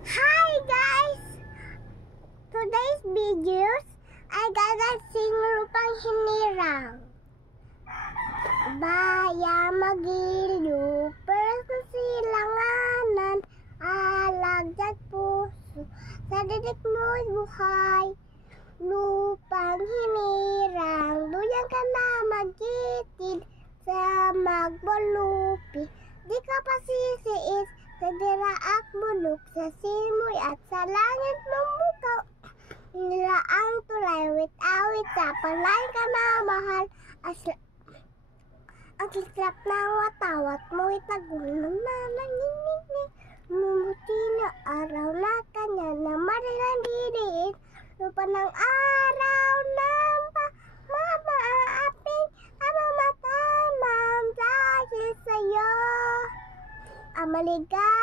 Hi guys! Today's videos I gonna sing Lupang Hinirang. Baya magiliw, pero silanganan, alagad puso, sa didik mo'y buhay. Lupang hinirang, duyan ka na magitid, sa magbolupi, di ka pasisiis, sa diraak bulok, sa simoy at sa langit mong bukaw. Niraang tulay, wit-awit sa palay ka na mahal, ang kislap ng watawat mo, itagulong na nanginginig, mumuti na araw na kanya na marilang didiin, lupa ng araw ng pamamaaping, amamatay, ma'am, dahil sa'yo, ang maligay.